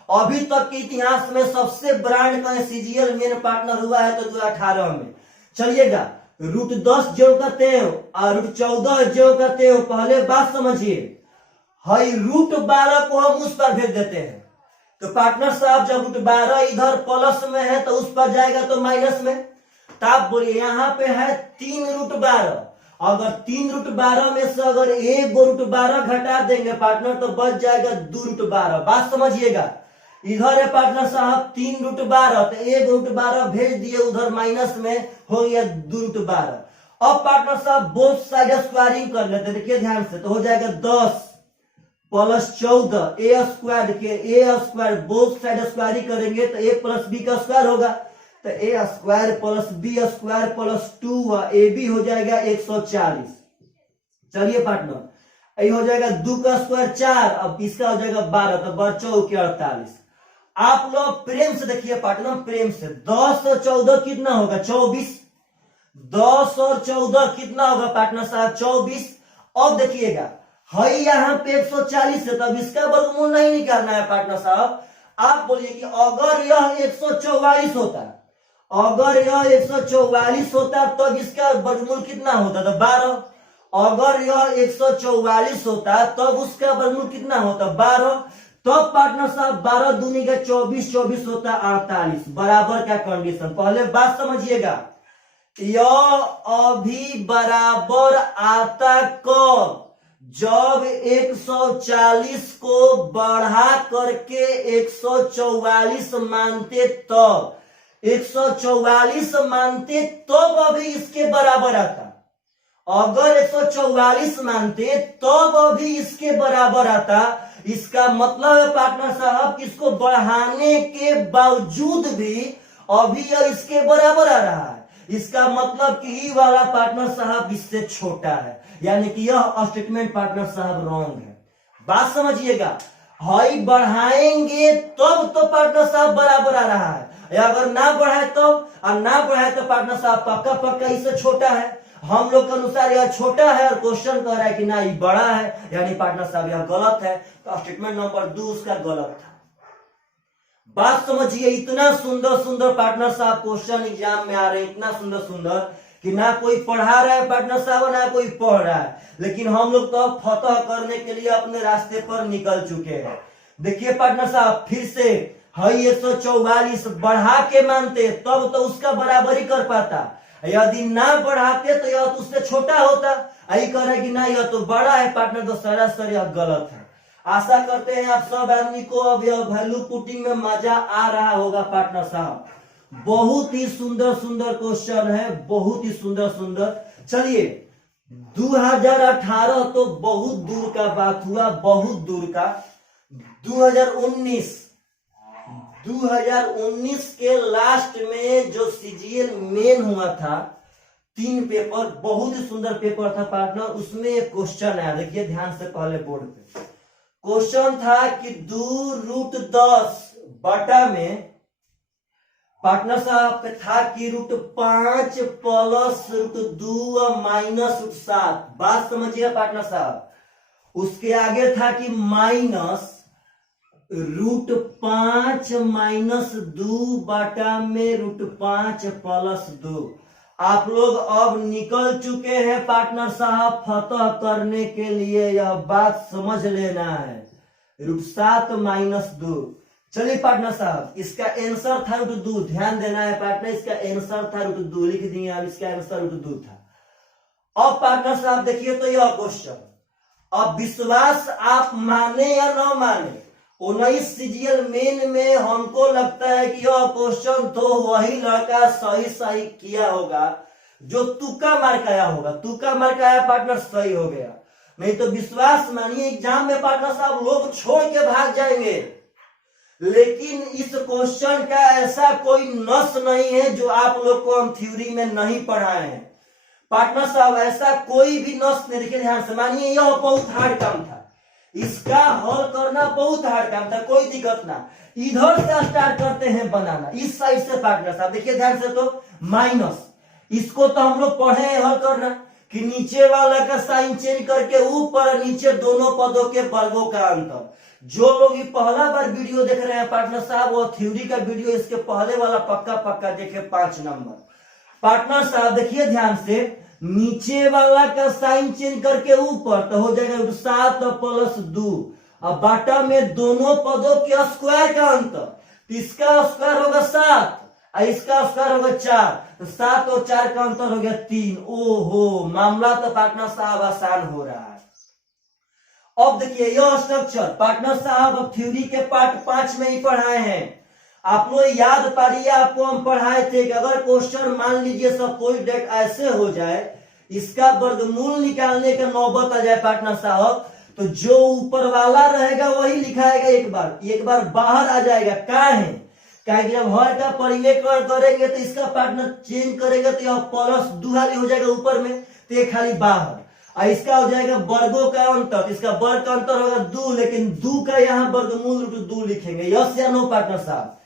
अभी तक के इतिहास में सबसे ब्रांड का सीजीएल मेन पार्टनर हुआ है तो 2018 में। चलिएगा √10 जो कहते हैं और √14 जो कहते हैं, पहले बात समझिए, हाई √12 को हम उस पर भेज देते हैं तो पार्टनर साहब जब √12 इधर प्लस में है तो उस पर जाएगा तो माइनस में। तो आप बोलिए यहाँ पे है 3 √12, अगर 3 √12 में से अगर 1 √12 घटा देंगे पार्टनर तो बच जाएगा 2 √12। बात समझिएगा, इधर है पार्टनर साहब 3 √12 तो 1 √12 भेज दिए उधर माइनस में, हो गया 2 √12। अब पार्टनर साहब बोथ साइड स्क्वायरिंग कर लेते, देखिए ध्यान से, तो हो जाएगा 10 प्लस 14 ए स्क्वायर के A square both side square करेंगे तो ए प्लस बी का स्क्वायर होगा, तो A square plus B square plus 2 A B हो जाएगा 140। चलिए पार्टनर, ये हो जाएगा 2 का स्क्वायर 4, अब इसका हो जाएगा 12, तो 12 चौके 48। आप लोग प्रेम से देखिए पार्टनर, प्रेम से 10 और 14 कितना होगा 24, 10 और 14 कितना होगा पार्टनर साहब 24। अब देखिएगा है यहाँ पे 140 है, तब इसका वर्गमूल नहीं निकालना है पार्टनर साहब। आप बोलिए कि अगर यह 144 होता, अगर यह 144 होता तब इसका वर्गमूल कितना होता, तो 12। अगर यह 144 होता तब उसका वर्गमूल कितना होता 12। तब पार्टनर साहब 12 दूनी का 24, 24 होता 48, बराबर का कंडीशन। पहले बात समझिएगा, यह अभी बराबर आता कब, जब 140 को बढ़ा करके 144 मानते, तब 144 मानते तब अभी इसके बराबर आता। अगर 144 मानते तब अभी इसके बराबर आता, इसका मतलब है पार्टनर साहब कि इसको बढ़ाने के बावजूद भी अभी यह इसके बराबर आ रहा है। इसका मतलब कि ई वाला पार्टनर साहब इससे छोटा है, यानी कि यह स्टेटमेंट पार्टनर साहब रॉन्ग है। बात समझिएगा, हाई बढ़ाएंगे तब तो पार्टनर साहब बराबर आ रहा है, अगर ना बढ़ाए तब, और ना बढ़ाए तो पार्टनर साहब पक्का पक्का इससे छोटा है। हम लोग के अनुसार यह छोटा है और क्वेश्चन कह रहा है कि ना ये बड़ा है, यानी पार्टनर साहब यह गलत है, तो स्टेटमेंट नंबर 2 उसका गलत था। बात समझिए, इतना सुंदर सुंदर पार्टनर साहब क्वेश्चन एग्जाम में आ रहे हैं, इतना सुंदर सुंदर कि ना कोई पढ़ा रहा है पार्टनर साहब, ना कोई पढ़ रहा है, लेकिन हम लोग तो फतह करने के लिए अपने रास्ते पर निकल चुके हैं। देखिए पार्टनर साहब, फिर से है 144 बढ़ा के मानते तब तो उसका बराबरी कर पाता, यदि ना बढ़ाते तो यह तो उससे छोटा होता। यही कह रहे कि ना यह तो बड़ा है पार्टनर, तो सरासर यह गलत है। आशा करते हैं आप सब आदमी को अब यह वैल्यू पुटिंग में मजा आ रहा होगा पार्टनर साहब। बहुत ही सुंदर सुंदर क्वेश्चन है, बहुत ही सुंदर सुंदर। चलिए 2018 तो बहुत दूर का बात हुआ, बहुत दूर का। 2019 के लास्ट में जो सीजीएल मेन हुआ था, 3 पेपर, बहुत ही सुंदर पेपर था पार्टनर। उसमें एक क्वेश्चन आया, देखिए ध्यान से पहले बोर्ड पे क्वेश्चन था कि 2√10 बटा में पार्टनर साहब था कि √5 प्लस √2 माइनस √7। बात समझिए पार्टनर साहब। उसके आगे था कि माइनस √5 माइनस 2 बटा में √5 प्लस 2। आप लोग अब निकल चुके हैं पार्टनर साहब फतह करने के लिए, यह बात समझ लेना है। √7 माइनस 2। चलिए पार्टनर साहब, इसका आंसर था √2, ध्यान देना है पार्टनर, इसका आंसर था √2, लिख दिए आप, इसका आंसर √2 था। अब पार्टनर साहब देखिए तो यह क्वेश्चन, अब विश्वास आप माने या न माने, 19 सीजीएल मेन में हमको लगता है कि यह क्वेश्चन तो वही लड़का सही सही किया होगा जो तुक्का मार के आया होगा। तुक्का मार के आया पार्टनर, सही हो गया। नहीं तो विश्वास मानिए एग्जाम में पार्टनर साहब लोग छोड़ के भाग जाएंगे। लेकिन इस क्वेश्चन का ऐसा कोई नस नहीं है जो आप लोग को हम थ्योरी में नहीं पढ़ाए हैं पार्टनर साहब, ऐसा कोई भी नस नहीं। देखिए ध्यान से, मानिए यह बहुत हार्ड काम था, इसका हल करना बहुत हार्ड काम था, कोई दिक्कत ना। इधर से स्टार्ट करते हैं बनाना, इस साइड से पार्टनर साहब देखिए ध्यान से, तो माइनस, इसको तो हम लोग पढ़े हैं हल करना कि नीचे वाला का साइन चेंज करके ऊपर और नीचे दोनों पदों के वर्गों का अंतर। जो लोग ये पहला बार वीडियो देख रहे हैं पार्टनर साहब, वो थ्योरी का वीडियो इसके पहले वाला पक्का पक्का देखे, 5 नंबर। पार्टनर साहब देखिए ध्यान से, नीचे वाला का साइन चेंज करके ऊपर तो हो जाएगा √7 प्लस 2, अब बाटा में दोनों पदों के स्क्वायर का अंतर, तो इसका स्क्वायर होगा 7 और इसका स्क्वायर होगा 4, तो 7 और 4 का अंतर हो गया 3। ओहो, मामला तो पार्टनर साहब आसान हो रहा है। अब देखिए यह स्ट्रक्चर पार्टनर साहब अब थ्योरी के पार्ट 5 में ही पढ़ाए हैं। आप लोग याद पारिए, आपको हम पढ़ाए थे कि अगर क्वेश्चन मान लीजिए सपोज डेट ऐसे हो जाए, इसका वर्गमूल निकालने का नौबत आ जाए पार्टनर साहब, तो जो ऊपर वाला रहेगा वही लिखाएगा, एक बार बाहर आ जाएगा। क्या है कि जब हर का परिवेकरण करेंगे तो इसका पार्टनर चेंज करेगा तो यह प्लस दो खाली हो जाएगा ऊपर में, तो ये खाली बाहर। और इसका हो जाएगा वर्गों का अंतर, इसका वर्ग का अंतर होगा 2, लेकिन 2 का यहाँ वर्गमूल √2 लिखेंगे। यस या नो पार्टनर साहब?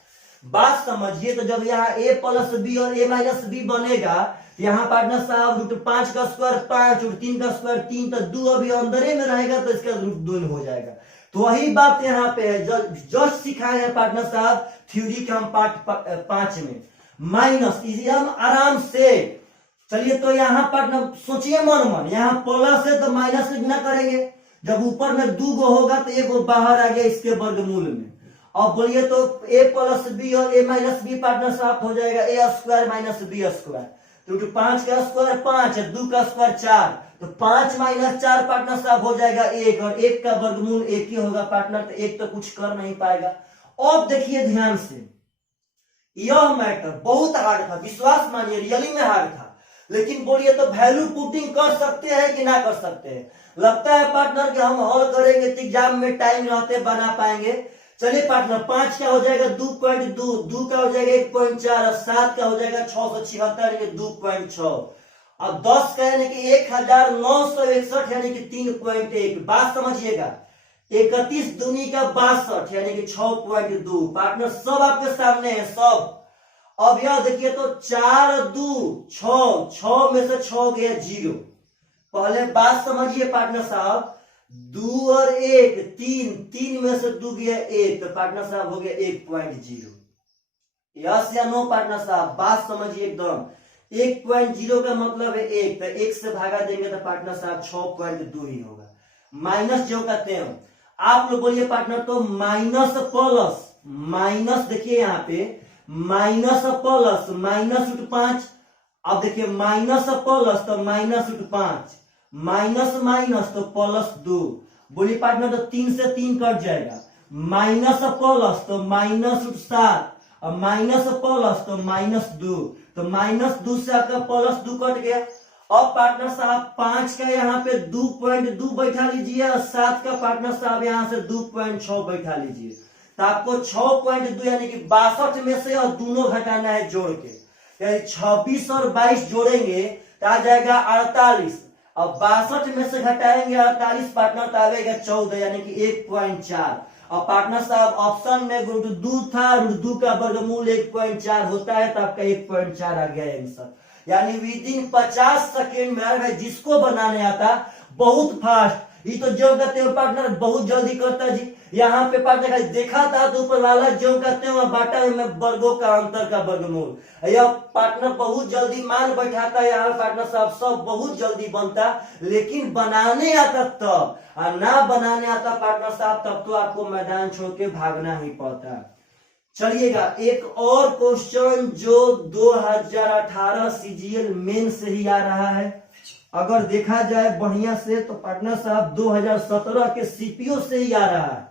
बात समझिए। तो जब यहाँ a प्लस बी और a माइनस बी बनेगा, यहाँ पार्टनर साहब √5 का स्क्वायर 5 और 3 का स्क्वायर 3, तो 2 अभी अंदर में रहेगा तो इसका √2 हो जाएगा। तो वही बात यहाँ पे है, जस्ट सिखाए हैं पार्टनर साहब थ्योरी के हम पार्ट 5 में। माइनस इसी हम आराम से चलिए। तो यहाँ पार्टनर सोचिए मन, यहाँ प्लस है तो माइनस से गुना करेंगे। जब ऊपर में 2 गो होगा तो 1 गो बाहर आ गया इसके वर्गमूल में। अब बोलिए तो a प्लस बी और a माइनस बी पार्टनर साथ हो जाएगा a square minus b square. तो 5 का स्क्वायर 5 है, 2 का स्क्वायर 4, तो 5 माइनस 4 पार्टनर साहब हो जाएगा 1, और 1 का वर्गमूल 1 ही होगा पार्टनर, तो 1 तो कुछ कर नहीं पाएगा। अब देखिए ध्यान से, यह मैटर बहुत हार्ड था, विश्वास मानिए रियली में हार्ड था, लेकिन बोलिए तो वैल्यू पुटिंग कर सकते हैं कि ना कर सकते हैं? लगता है पार्टनर कि हम हॉल करेंगे तो एग्जाम में टाइम रहते बना पाएंगे। चलिए पार्टनर 5 का हो जाएगा 2.2, 2 का हो जाएगा 1.4 और 7 का हो जाएगा 676 यानी कि 2.6, अब 10 का यानी कि 1961 यानी कि 3.1। बात समझिएगा, 31 दूनी का 62 यानी कि 6.2। पार्टनर सब आपके सामने है सब। अब यह देखिए तो 4 2 6, 6 में से 6 गया 0। पहले बात समझिए पार्टनर साहब, 2 और 1 3, 3 में से 2 गया 1, तो पार्टनर साहब हो गया 1.0। यस या नो पार्टनर साहब? बात समझिए एकदम। 1.0 का मतलब है 1, तो 1 से भागा देंगे तो पार्टनर साहब 6.2 ही होगा। माइनस जो कहते हैं आप लोग बोलिए पार्टनर, तो माइनस प्लस माइनस, देखिए यहाँ पे माइनस प्लस -5। अब देखिए माइनस प्लस तो -5, माइनस माइनस तो +2। बोलिए पार्टनर तो 3 से 3 कट जाएगा, माइनस प्लस तो -7 और माइनस प्लस तो -2, तो -2 से आपका +2 कट गया। अब पार्टनर साहब 5 का यहाँ पे 2.2 बैठा लीजिए और 7 का पार्टनर साहब यहाँ से 2.6 बैठा लीजिए, तो आपको 6.2 यानी कि 62 में से और दोनों घटाना है जोड़ के, यानी 26 और 22 जोड़ेंगे तो आ जाएगा 48। अब 62 में से घटाएंगे 48 पार्टनर तो आएगा 14 यानी कि 1.4। और पार्टनर साहब ऑप्शन में √2 था, √2 का वर्गमूल 1.4 होता है, तो आपका 1.4 आ गया आंसर। यानी विदिन 50 सेकेंड में जिसको बनाने आता बहुत फास्ट, ये तो जो कहते हैं पार्टनर बहुत जल्दी करता जी। यहाँ पे पार्टनर देखा था तो ऊपर वाला जो कहते हैं बाटा में वर्गों का अंतर का वर्गमूल, यह पार्टनर बहुत जल्दी मान बैठाता है। यहाँ पार्टनर साहब सब बहुत जल्दी बनता, लेकिन बनाने आता तब, और ना बनाने आता पार्टनर साहब तब तो आपको मैदान छोड़ के भागना ही पड़ता। चलिएगा एक और क्वेश्चन जो 2018 सीजीएल मेन से ही आ रहा है, अगर देखा जाए बढ़िया से तो पार्टनर साहब 2017 के सीपीओ से ही आ रहा है,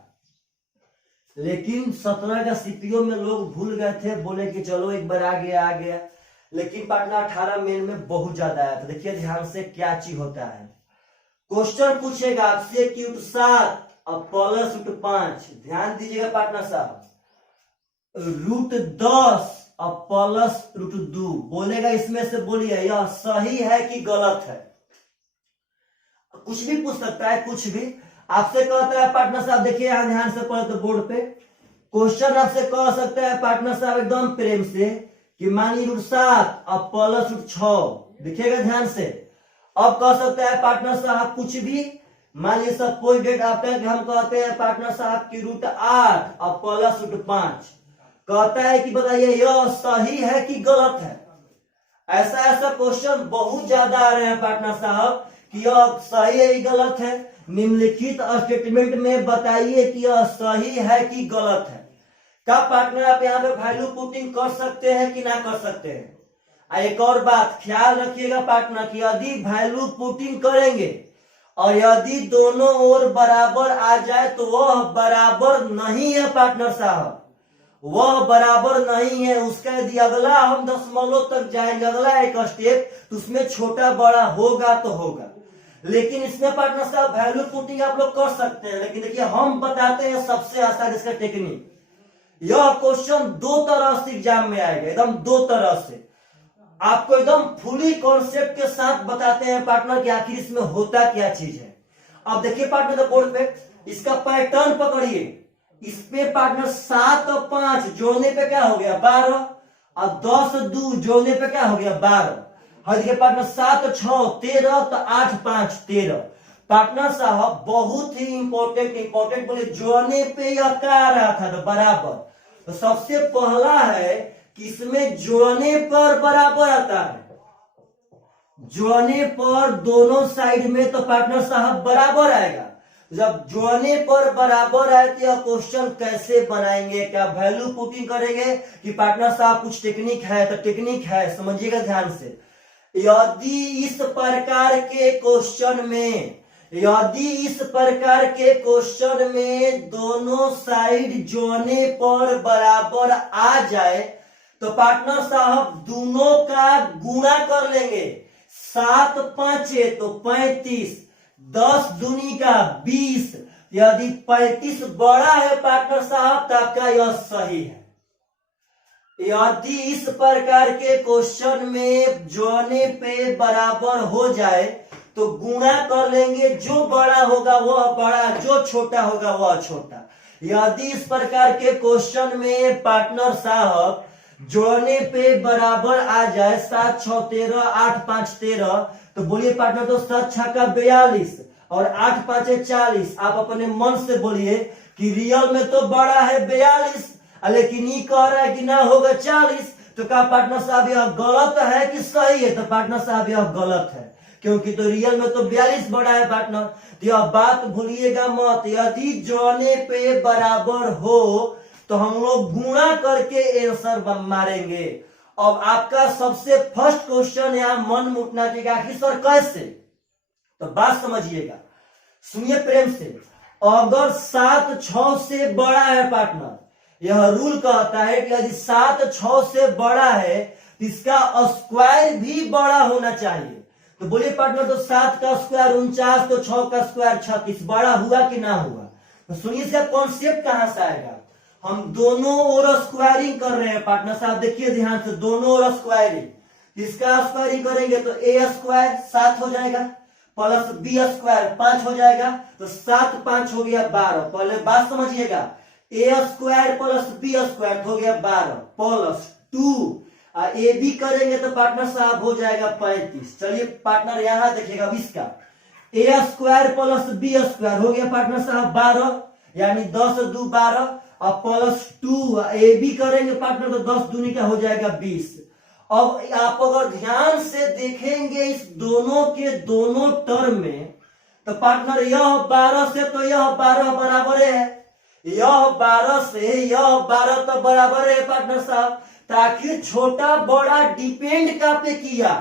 लेकिन 17 का सीपीओ में लोग भूल गए थे, बोले कि चलो एक बार आ गया, लेकिन पार्टनर 18 मेन में बहुत ज्यादा आया। तो देखिए ध्यान से क्या चीज होता है। क्वेश्चन पूछेगा आपसे कि √7 और +5, ध्यान दीजिएगा पार्टनर साहब, √10 और +√2 बोलेगा, इसमें से बोलिए यह सही है कि गलत है। कुछ भी पूछ सकता है, कुछ भी आपसे कहता है पार्टनर साहब। देखिए यहां ध्यान से पढ़े तो बोर्ड पे क्वेश्चन आपसे कह सकता है पार्टनर साहब एकदम प्रेम से कि मानिए √7 और +6, देखिएगा ध्यान से। अब कह सकता है पार्टनर साहब कुछ भी, मान लीजिए सपोज डेट आपका कि हम कहते हैं पार्टनर साहब की √8 और +5, कहता है कि बताइए यह सही है कि गलत है। ऐसा क्वेश्चन बहुत ज्यादा आ रहे हैं पार्टनर साहब कि यह सही है कि गलत है। निम्नलिखित स्टेटमेंट में बताइए कि यह सही है कि गलत है। क्या पार्टनर आप यहाँ पे वैल्यू पुटिंग कर सकते हैं कि ना कर सकते हैं? एक और बात ख्याल रखिएगा पार्टनर कि यदि वैल्यू पुटिंग करेंगे और यदि दोनों ओर बराबर आ जाए तो वह बराबर नहीं है पार्टनर साहब, वह बराबर नहीं है। उसका यदि अगला हम दशमलव तक जाएंगे, अगला एक स्टेप, तो उसमें छोटा बड़ा होगा तो होगा। लेकिन इसमें पार्टनर साहब वैल्यू पुटिंग आप लोग कर सकते हैं, लेकिन देखिए हम बताते हैं सबसे आसान इसका टेक्निक। यह क्वेश्चन दो तरह से एग्जाम में आएगा, एकदम दो तरह से आपको एकदम फुली कॉन्सेप्ट के साथ बताते हैं पार्टनर कि आखिर इसमें होता क्या चीज है। अब देखिए पार्टनर बोर्ड पे इसका पैटर्न पकड़िए। इसमें पार्टनर 7 और 5 जोड़ने पे क्या हो गया 12, और 10 और 2 जोड़ने पे क्या हो गया 12। और देखिए पार्टनर 7 और 6 13, तो 8 5 13। पार्टनर साहब बहुत ही इंपॉर्टेंट बोले जोड़ने पे यह क्या आ रहा था तो बराबर। तो सबसे पहला है कि इसमें जोड़ने पर बराबर आता है, जोड़ने पर दोनों साइड में तो पार्टनर साहब बराबर आएगा। जब जोड़ने पर बराबर आए तो यह क्वेश्चन कैसे बनाएंगे, क्या वैल्यू पुटिंग करेंगे कि पार्टनर साहब कुछ टेक्निक है, तो टेक्निक है समझिएगा ध्यान से। यदि इस प्रकार के क्वेश्चन में दोनों साइड जोड़ने पर बराबर आ जाए तो पार्टनर साहब दोनों का गुणा कर लेंगे। 7 5 तो 35, 10 दूनी का 20। यदि 35 बड़ा है पार्टनर साहब तो आपका यह सही है। यदि इस प्रकार के क्वेश्चन में जोड़ने पे बराबर हो जाए तो गुणा कर लेंगे, जो बड़ा होगा वह बड़ा, जो छोटा होगा वह छोटा। यदि इस प्रकार के क्वेश्चन में पार्टनर साहब जोड़ने पे बराबर आ जाए 7 6 13, 8 5 13, तो बोलिए पार्टनर तो 7 6 का 42 और 8 5 40। आप अपने मन से बोलिए कि रियल में तो बड़ा है 42, लेकिन ये कह रहा है कि ना होगा 40। तो क्या पार्टनर साहब यह गलत है कि सही है, तो पार्टनर साहब यह गलत है, क्योंकि तो रियल में तो 42 बड़ा है पार्टनर। तो यह बात भूलिएगा मत, यदि जोड़ने पे बराबर हो तो हम लोग गुणा करके आंसर मारेंगे। अब आपका सबसे फर्स्ट क्वेश्चन यहां मन मुटना चाहिए आखिर सर कैसे, तो बात समझिएगा, सुनिए प्रेम से। अगर 7 6 से बड़ा है पार्टनर, यह रूल कहता है कि यदि 7 6 से बड़ा है तो इसका स्क्वायर भी बड़ा होना चाहिए। तो बोलिए पार्टनर तो 7 का स्क्वायर 49, तो 6 का स्क्वायर 36, बड़ा हुआ कि ना हुआ। तो सुनिए इसका कॉन्सेप्ट कहां से आएगा। हम दोनों ओर स्क्वायरिंग कर रहे हैं पार्टनर साहब, देखिए ध्यान से, दोनों ओर स्क्वायरिंग। इसका स्क्वायरिंग करेंगे तो a स्क्वायर 7 हो जाएगा, प्लस b स्क्वायर 5 हो जाएगा, तो 7 5 हो गया 12। पहले बात समझिएगा, a square plus b square हो गया 12 प्लस 2, ए बी करेंगे तो पार्टनर साहब हो जाएगा 35। चलिए पार्टनर यहां देखिएगा, अब इसका a square plus b square हो गया पार्टनर साहब 12, यानी 10 2 12, और प्लस 2 ए बी करेंगे पार्टनर तो 10 दूनी का हो जाएगा 20। अब आप अगर ध्यान से देखेंगे इस दोनों के दोनों टर्म में, तो पार्टनर यह 12 से तो यह 12 बराबर है, यह 12 से यह 12 तो बराबर है पार्टनर साहब। ताकि छोटा बड़ा डिपेंड का पे किया,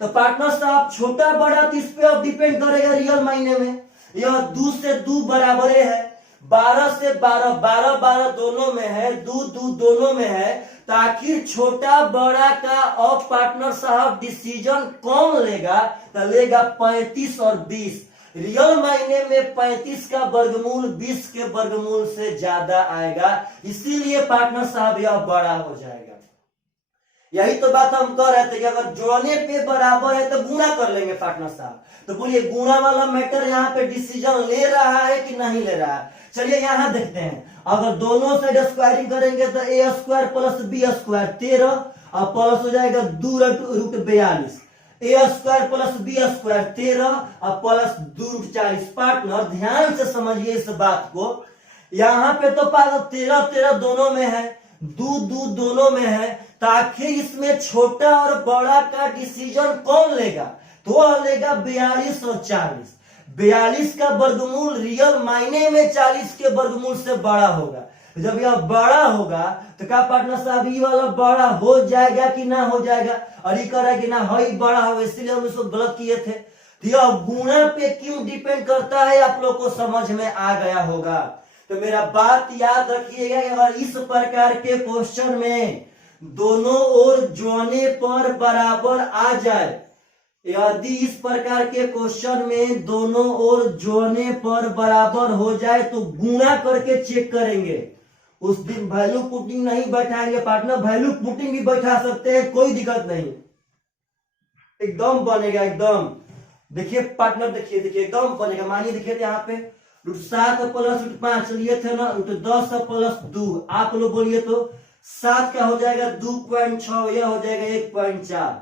तो पार्टनर साहब छोटा बड़ा तो इस पे अब डिपेंड करेगा रियल मायने में। यह 2 से 2 बराबर है, 12 से 12, 12 12 दोनों में है, 2 2 दोनों में है। ताकि छोटा बड़ा का अब पार्टनर साहब डिसीजन कौन लेगा, तो लेगा 35 और 20। रियल मायने में 35 का वर्गमूल 20 के वर्गमूल से ज्यादा आएगा, इसीलिए पार्टनर साहब यह बड़ा हो जाएगा। यही तो बात हम कह रहे थे कि अगर जोड़ने पे बराबर है तो गुणा कर लेंगे पार्टनर साहब। तो बोलिए गुणा वाला मैटर यहाँ पे डिसीजन ले रहा है कि नहीं ले रहा है। चलिए यहाँ देखते हैं, अगर दोनों साइड स्क्वायरिंग करेंगे तो a square plus b square 13 और प्लस हो जाएगा 2 root 42, a square plus b square 13 और प्लस 2 रूट 40। पार्टनर ध्यान से समझिए इस बात को, यहाँ पे तो 13 13 दोनों में है, 2 2 दोनों में है, ताकि इसमें छोटा और बड़ा का डिसीजन कौन लेगा, तो वह लेगा 42 और 40। 42 का वर्गमूल रियल मायने में 40 के वर्गमूल से बड़ा होगा। जब यह बड़ा होगा तो क्या पार्टनर साहब ये वाला बड़ा हो जाएगा कि ना हो जाएगा, और ये कह रहा है कि ना है बड़ा होगा, इसलिए हम इसको गलत किए थे। तो यह गुणा पे क्यों डिपेंड करता है आप लोग को समझ में आ गया होगा। तो मेरा बात याद रखिएगा, अगर इस प्रकार के क्वेश्चन में दोनों ओर जोड़ने पर बराबर आ जाए, यदि इस प्रकार के क्वेश्चन में दोनों ओर जोड़ने पर बराबर हो जाए तो गुणा करके चेक करेंगे। उस दिन वैल्यू पुटिंग नहीं बैठाएंगे पार्टनर, वैल्यू पुटिंग भी बैठा सकते हैं, कोई दिक्कत नहीं, एकदम बनेगा एकदम। देखिए पार्टनर, देखिए देखिए एकदम बनेगा। मानिए देखिए यहाँ पे √7 प्लस √5 लिए थे ना, √10 प्लस 2, आप लोग बोलिए तो 7 का हो जाएगा 2.6, यह हो जाएगा 1.4,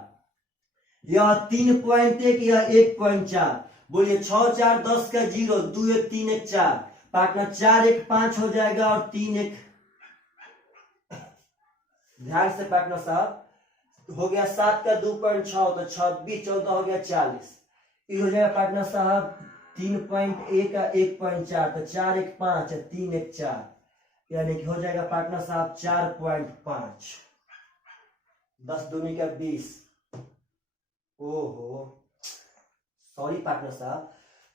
यह 3.1, यह 1.4। बोलिए 6 4 10 का 0, 2 1 3 1 4, पार्टनर 4 1 5 हो जाएगा और 3 1। ध्यान से पार्टनर साहब, हो गया 7 का 2.6 तो 26, 14 हो गया 40, ये हो जाएगा पार्टनर साहब 3.1 का 1.4 तो 4 1 5 3 1 4, यानी कि हो जाएगा पार्टनर साहब 4.5, 10 दूनी का 20। ओहो सॉरी पार्टनर साहब,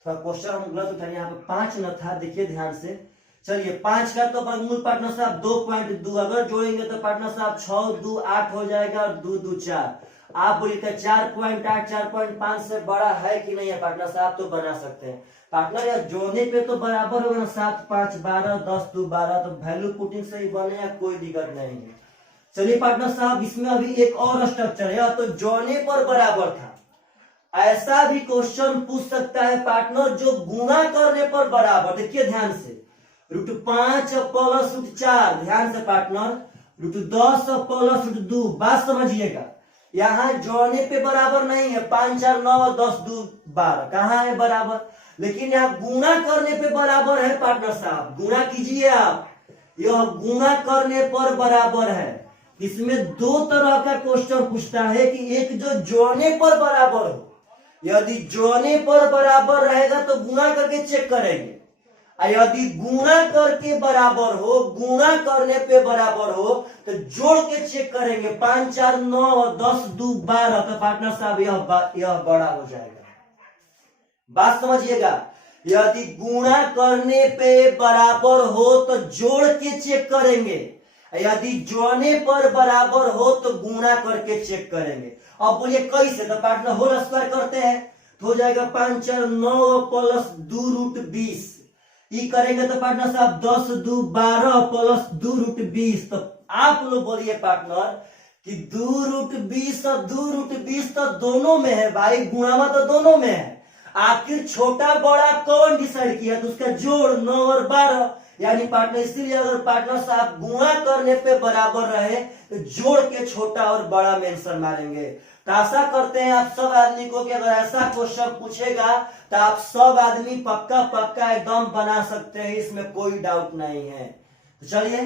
थोड़ा क्वेश्चन हम गलत उठाए, यहाँ पे 5 न था, देखिए ध्यान से। चलिए 5 का तो वर्गमूल पार्टनर साहब 2.2, अगर जोड़ेंगे तो पार्टनर साहब 6 2 8 हो जाएगा और 2 2 4। आप बोलिए 4.8 4.5 से बड़ा है कि नहीं है पार्टनर साहब, तो बना सकते हैं पार्टनर। यार जोड़ने पे तो बराबर होगा ना, 7 5 12 10 2 12, तो वैल्यू पुटिंग से ही बनेगा, कोई दिक्कत नहीं है। चलिए पार्टनर साहब, इसमें अभी एक और स्ट्रक्चर है, तो जोड़ने पर बराबर था। ऐसा भी क्वेश्चन पूछ सकता है पार्टनर जो गुणा करने पर बराबर, देखिए ध्यान से, √5 प्लस √4, ध्यान से पार्टनर, √10 प्लस √2, बात समझिएगा। यहाँ जोड़ने पे बराबर नहीं है, 5 4 9 10 2 12, कहाँ है बराबर, लेकिन यहाँ गुणा करने पे बराबर है पार्टनर साहब। गुणा कीजिए आप, यह गुणा करने पर बराबर है। इसमें दो तरह का क्वेश्चन पूछता है कि एक जो जोड़ने पर बराबर हो, यदि जोड़ने पर बराबर रहेगा तो गुणा करके चेक करेंगे, यदि गुणा करके बराबर हो, गुणा करने पे बराबर हो तो जोड़ के चेक करेंगे। 5 4 9 10 2 12, तो पार्टनर साहब यह बड़ा हो जाएगा। बात समझिएगा, यदि गुणा करने पे बराबर हो तो जोड़ के चेक करेंगे, यदि जोड़ने पर बराबर हो तो गुणा करके चेक करेंगे। अब बोलिए कैसे, तो पार्टनर होल स्क्वायर करते हैं, तो हो जाएगा 5 4 9 प्लस 2√20, ये करेंगे तो पार्टनर साहब 10 2 12 प्लस 2√20। तो आप लोग बोलिए पार्टनर कि 2√20 और 2√20 तो दोनों में है भाई, गुणामा तो दोनों में है, आखिर छोटा बड़ा कौन डिसाइड किया, तो उसका जोड़ 9 और 12, यानी पार्टनर, इसीलिए अगर पार्टनर साहब गुणा करने पे बराबर रहे तो जोड़ के छोटा और बड़ा में आंसर मारेंगे। तो आशा करते हैं आप सब आदमी को कि अगर ऐसा क्वेश्चन पूछेगा तो आप सब आदमी पक्का पक्का एकदम बना सकते हैं, इसमें कोई डाउट नहीं है। तो चलिए,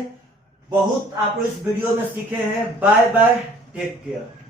बहुत आप लोग इस वीडियो में सीखे हैं। Bye bye, take care.